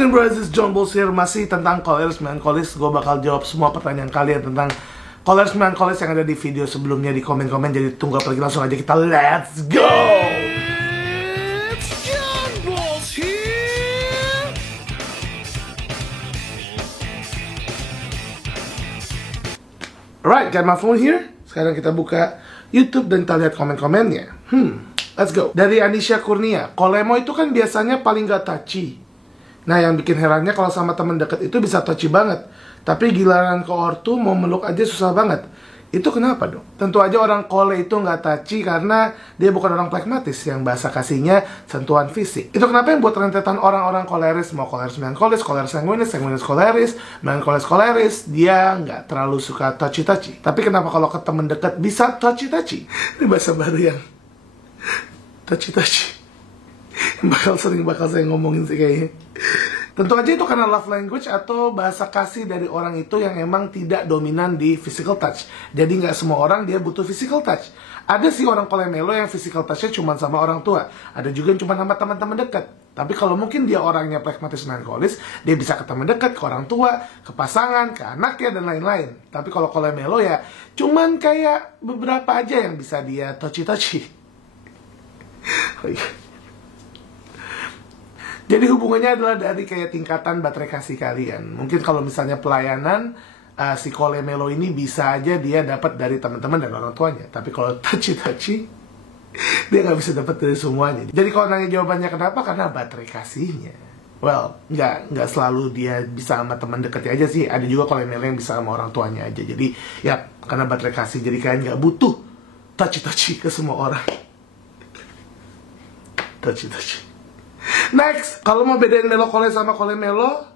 afternoon bros, this is John Bulls here. Masih tentang choleric melancholis. Gue bakal jawab semua pertanyaan kalian tentang choleric melancholis yang ada di video sebelumnya di komen-komen. Jadi tunggu apa lagi, langsung aja kita let's go. It's John Bulls here. Alright, got my phone here. Sekarang kita buka YouTube dan kita lihat komen-komennya. Let's go. Dari Anisha Kurnia, kolemo itu kan biasanya paling gak touchy. Nah, yang bikin herannya kalau sama temen deket itu bisa touchy banget, tapi giliran ke ortu mau meluk aja susah banget. Itu kenapa dong? Tentu aja orang kole itu nggak touchy karena dia bukan orang pragmatis yang bahasa kasihnya sentuhan fisik. Itu kenapa yang buat rentetan orang-orang koleris, mau koleris melankolis, koleris sanguinis, sanguinis koleris, melankolis koleris, dia nggak terlalu suka touchy-touchy. Tapi kenapa kalau ke temen deket bisa touchy-touchy? Ini bahasa baru yang touchy-touchy. Bakal saya ngomongin sih kayaknya. Tentu aja itu karena love language atau bahasa kasih dari orang itu yang emang tidak dominan di physical touch. Jadi nggak semua orang dia butuh physical touch. Ada sih orang kolemelo yang physical touch-nya cuma sama orang tua. Ada juga yang cuma sama teman-teman dekat. Tapi kalau mungkin dia orangnya pragmatis melankolis, dia bisa ke teman dekat, ke orang tua, ke pasangan, ke anaknya, dan lain-lain. Tapi kalau kolemelo ya cuman kayak beberapa aja yang bisa dia touchy-touchy. Oh iya. Jadi hubungannya adalah dari kayak tingkatan baterai kasih kalian. Mungkin kalau misalnya pelayanan, si kolemelo ini bisa aja dia dapat dari teman-teman dan orang tuanya. Tapi kalau touchy-touchy, dia nggak bisa dapat dari semuanya. Jadi kalau nanya jawabannya kenapa? Karena baterai kasihnya. Well, nggak selalu dia bisa sama teman dekatnya aja sih. Ada juga kolemelo yang bisa sama orang tuanya aja. Jadi ya karena baterai kasih, jadi kalian nggak butuh touchy-touchy ke semua orang. Touchy-touchy. Next, kalau mau bedain Melo Kole sama Kolemelo,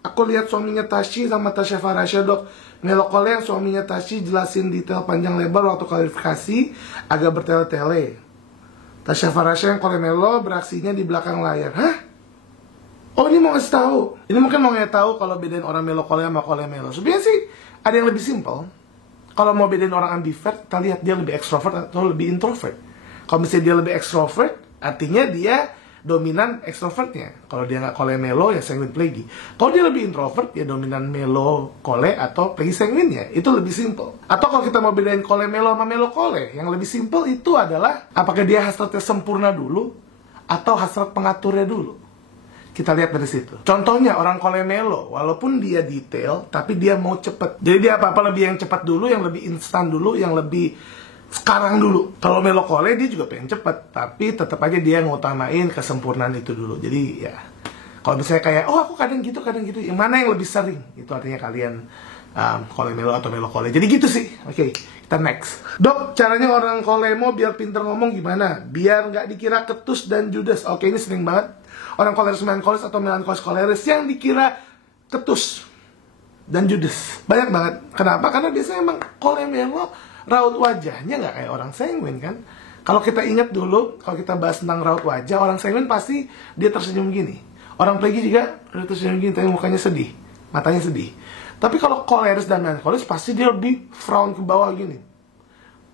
aku lihat suaminya Tashi sama Tasya Farasya, dok. Melo Kole yang suaminya Tashi jelasin detail panjang lebar waktu klarifikasi, agak bertele-tele. Tasya Farasya yang Kolemelo beraksinya di belakang layar. Hah? Oh, ini mau ngasih tahu. Ini mungkin mau ngasih tahu kalau bedain orang Melo Kole sama Kolemelo. Sebenarnya sih ada yang lebih simple. Kalau mau bedain orang ambivert, kita lihat dia lebih ekstrovert atau lebih introvert. Kalau misalnya dia lebih ekstrovert, artinya dia dominan ekstrovertnya. Kalau dia nggak kolemelo ya sanguine plagy. Kalau dia lebih introvert ya dominan melo kole atau plagy sanguine-nya. Itu lebih simple. Atau kalau kita mau bedain kolemelo sama melo kole, yang lebih simple itu adalah apakah dia hasratnya sempurna dulu atau hasrat pengaturnya dulu. Kita lihat dari situ. Contohnya orang kolemelo, walaupun dia detail tapi dia mau cepet. Jadi dia apa-apa lebih yang cepat dulu, yang lebih instan dulu, yang lebih sekarang dulu. Kalau Melo Kole dia juga pengen cepet, tapi tetap aja dia ngutamain kesempurnaan itu dulu. Jadi ya, kalau misalnya kayak, oh aku kadang gitu, yang mana yang lebih sering? Itu artinya kalian Kolemelo atau Melo Kole. Jadi gitu sih. Oke, kita next. Dok, caranya orang kolemo biar pinter ngomong gimana? Biar nggak dikira ketus dan judes. Oke, ini sering banget. Orang koleris melankolis atau melankolis koleris yang dikira ketus dan judes. Banyak banget. Kenapa? Karena biasanya emang kolemelo raut wajahnya nggak kayak orang sanguine kan. Kalau kita ingat dulu, kalau kita bahas tentang raut wajah, orang sanguine pasti dia tersenyum gini. Orang plagy juga tersenyum gini, tapi mukanya sedih, matanya sedih. Tapi kalau koleris dan melankolis pasti dia lebih frown ke bawah gini.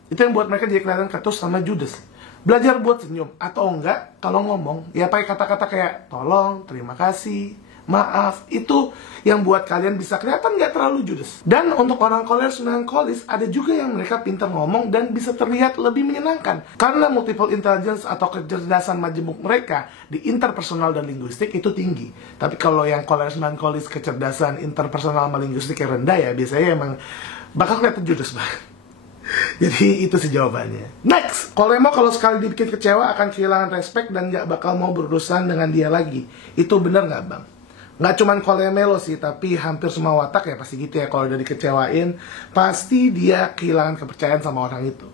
Itu yang buat mereka jadi kelihatan ketus sama judes. Belajar buat senyum, atau enggak kalau ngomong ya pakai kata-kata kayak tolong, terima kasih, maaf. Itu yang buat kalian bisa kelihatan nggak terlalu judes. Dan untuk orang koleris melankolis, ada juga yang mereka pintar ngomong dan bisa terlihat lebih menyenangkan. Karena multiple intelligence atau kecerdasan majemuk mereka di interpersonal dan linguistik itu tinggi. Tapi kalau yang koleris melankolis kecerdasan interpersonal sama linguistik yang rendah ya biasanya emang bakal kelihatan judes banget. Jadi itu sih jawabannya. Next, kolemo kalau sekali dibikin kecewa akan kehilangan respect dan nggak bakal mau berurusan dengan dia lagi. Itu benar nggak bang? Nggak cuman kolemelo sih, tapi hampir semua watak ya pasti gitu ya. Kalau udah dikecewain, pasti dia kehilangan kepercayaan sama orang itu.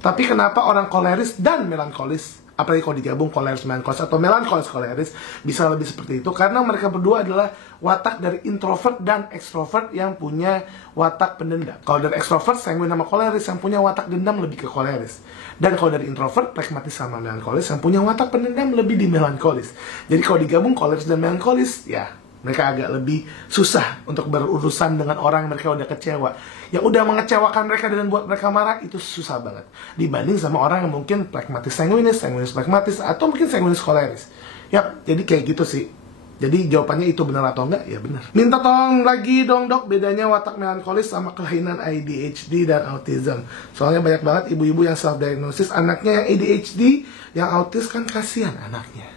Tapi kenapa orang koleris dan melankolis, apalagi kalau digabung koleris melankolis atau melankolis koleris, bisa lebih seperti itu? Karena mereka berdua adalah watak dari introvert dan extrovert yang punya watak pendendam. Kalau dari extrovert, sanguine sama koleris, yang punya watak dendam lebih ke koleris. Dan kalau dari introvert, pragmatis sama melankolis, yang punya watak pendendam lebih di melankolis. Jadi kalau digabung koleris dan melankolis, ya mereka agak lebih susah untuk berurusan dengan orang yang mereka udah kecewa. Yang udah mengecewakan mereka dan buat mereka marah, itu susah banget. Dibanding sama orang yang mungkin pragmatis sanguinis, sanguinis pragmatis, atau mungkin sanguinis koleris. Yap, jadi kayak gitu sih. Jadi jawabannya itu benar atau enggak? Ya benar. Minta tolong lagi dong dok, bedanya watak melankolis sama kelainan ADHD dan autism. Soalnya banyak banget ibu-ibu yang self-diagnosis anaknya yang ADHD, yang autis kan kasihan anaknya.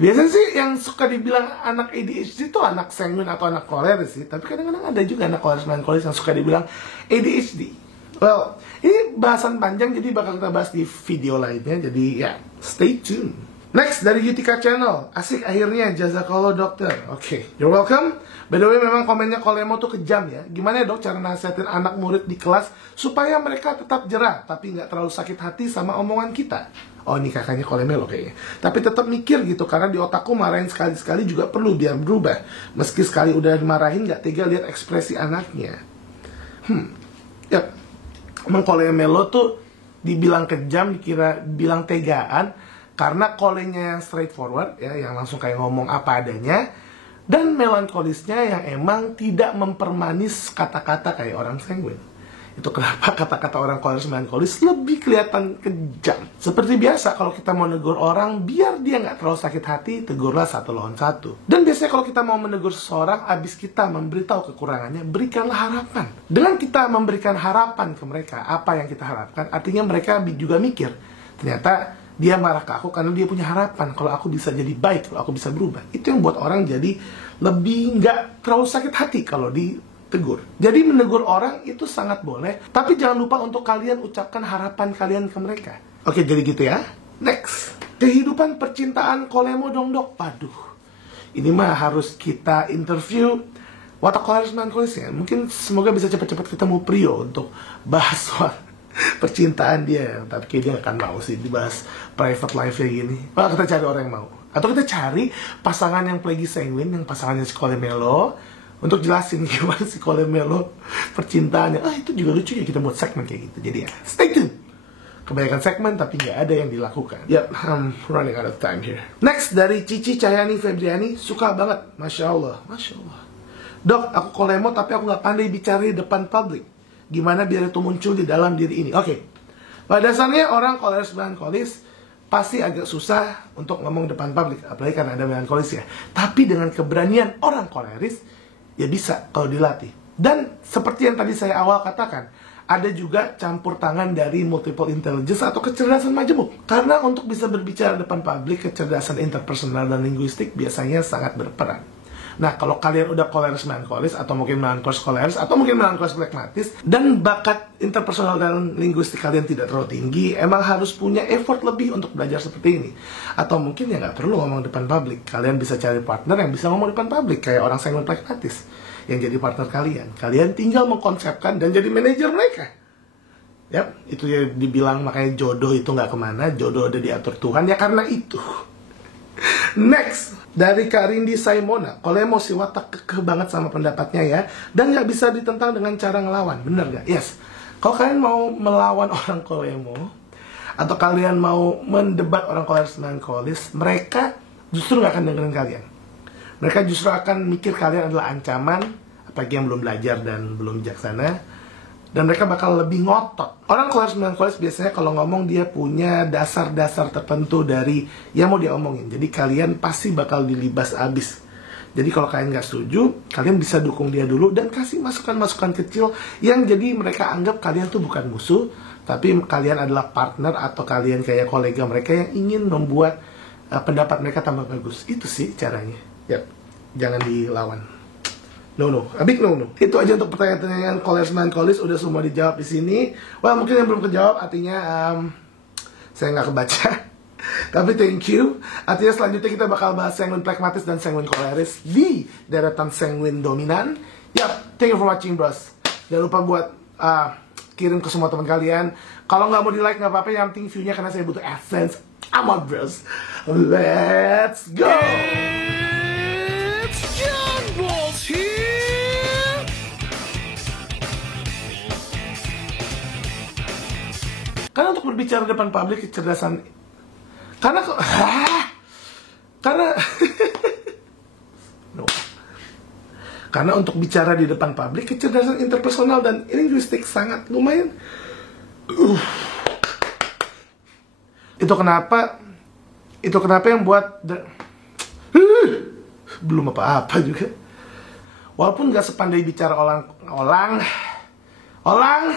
Biasanya sih yang suka dibilang anak ADHD itu anak sanguin atau anak koleris sih. Tapi kadang-kadang ada juga anak koleris melankolis yang suka dibilang ADHD. Well, ini bahasan panjang jadi bakal kita bahas di video lainnya. Jadi ya, stay tune. Next, dari Yutika Channel. Asik akhirnya, jazakallah dokter. Oke, you're welcome. By the way, memang komennya Kolemo tuh kejam ya. Gimana ya dok cara nasihatin anak murid di kelas supaya mereka tetap jerah, tapi nggak terlalu sakit hati sama omongan kita? Oh, ini kakaknya Kolemelo kayaknya. Tapi tetap mikir gitu, karena di otakku marahin sekali-sekali juga perlu biar berubah. Meski sekali udah dimarahin, nggak tega lihat ekspresi anaknya. Yap, emang Kolemelo tuh dibilang kejam, dikira bilang tegaan, karena kolenya yang straightforward ya, yang langsung kayak ngomong apa adanya, dan melankolisnya yang emang tidak mempermanis kata-kata kayak orang sanguin. Itu kenapa kata-kata orang koleris melankolis lebih kelihatan kejam. Seperti biasa kalau kita mau negur orang biar dia nggak terlalu sakit hati, tegurlah 1 lawan 1. Dan biasanya kalau kita mau menegur seseorang, abis kita memberitahu kekurangannya, berikanlah harapan. Dengan kita memberikan harapan ke mereka, apa yang kita harapkan, artinya mereka juga mikir, ternyata dia marah ke aku karena dia punya harapan kalau aku bisa jadi baik, kalau aku bisa berubah. Itu yang buat orang jadi lebih nggak terlalu sakit hati kalau ditegur. Jadi menegur orang itu sangat boleh, tapi jangan lupa untuk kalian ucapkan harapan kalian ke mereka. Oke, jadi gitu ya. Next, kehidupan percintaan Kolemo dong dok. Waduh, ini mah harus kita interview watak koleris melankolis ya. Mungkin semoga bisa cepat-cepat ketemu Prio untuk bahas soal percintaan dia, tapi kayak dia gak akan mau sih dibahas private life-nya gini. Well, kita cari orang yang mau. Atau kita cari pasangan yang plagi sanguin, yang pasangannya si Kolemelo, untuk jelasin gimana si Kolemelo percintaannya. Itu juga lucu ya kita buat segmen kayak gitu. Jadi ya, stay tune. Kebanyakan segmen tapi nggak ada yang dilakukan. Yep, I'm running out of time here. Next, dari Cici Cahyani Febriani, suka banget. Masya Allah, Masya Allah. Dok, aku Kolemo tapi aku nggak pandai bicara di depan publik. Gimana biar itu muncul di dalam diri ini? Oke. Pada dasarnya orang koleris melankolis pasti agak susah untuk ngomong depan publik, apalagi karena ada melankolis ya. Tapi dengan keberanian orang koleris, ya bisa kalau dilatih. Dan seperti yang tadi saya awal katakan, ada juga campur tangan dari multiple intelligence atau kecerdasan majemuk. Karena untuk bisa berbicara depan publik, kecerdasan interpersonal dan linguistik biasanya sangat berperan. Nah, kalau kalian udah koleris melankolis, atau mungkin melankolis koleris, atau mungkin melankolis phlegmatis, dan bakat interpersonal dan linguistik kalian tidak terlalu tinggi, emang harus punya effort lebih untuk belajar seperti ini. Atau mungkin ya nggak perlu ngomong depan publik. Kalian bisa cari partner yang bisa ngomong depan publik, kayak orang sanguin phlegmatis yang jadi partner kalian. Kalian tinggal mengkonsepkan dan jadi manajer mereka. Yap, itu ya dibilang makanya jodoh itu nggak kemana, jodoh udah diatur Tuhan, ya karena itu. Next, dari Kak Rindi Saimona. Kolemo si watak kekeh banget sama pendapatnya ya, dan gak bisa ditentang dengan cara ngelawan. Bener gak? Yes. Kalau kalian mau melawan orang Kolemo, atau kalian mau mendebat orang koleris melankolis, mereka justru gak akan dengerin kalian. Mereka justru akan mikir kalian adalah ancaman, apalagi yang belum belajar dan belum bijaksana, dan mereka bakal lebih ngotot. Orang koleris melankolis biasanya kalau ngomong dia punya dasar-dasar tertentu dari yang mau dia omongin. Jadi kalian pasti bakal dilibas abis. Jadi kalau kalian nggak setuju, kalian bisa dukung dia dulu dan kasih masukan-masukan kecil yang jadi mereka anggap kalian tuh bukan musuh, tapi kalian adalah partner atau kalian kayak kolega mereka yang ingin membuat pendapat mereka tambah bagus. Itu sih caranya. Yap, jangan dilawan. No, a big no. Itu aja untuk pertanyaan-pertanyaan koleris melankolis, udah semua dijawab di sini. Well, mungkin yang belum kejawab artinya saya nggak kebaca. Tapi thank you. Artinya selanjutnya kita bakal bahas sanguin phlegmatis dan sanguin koleris di deretan sanguin dominan. Yap, thank you for watching bros. Jangan lupa buat kirim ke semua teman kalian. Kalau nggak mau di like nggak apa-apa, yang penting view-nya karena saya butuh AdSense. I'm out bros. Let's go. It's John Balls here. Karena untuk berbicara di depan publik kecerdasan, karena no. Karena untuk bicara di depan publik kecerdasan interpersonal dan linguistik sangat lumayan. Itu kenapa yang buat belum apa-apa juga. Walaupun gak sepandai bicara Olang.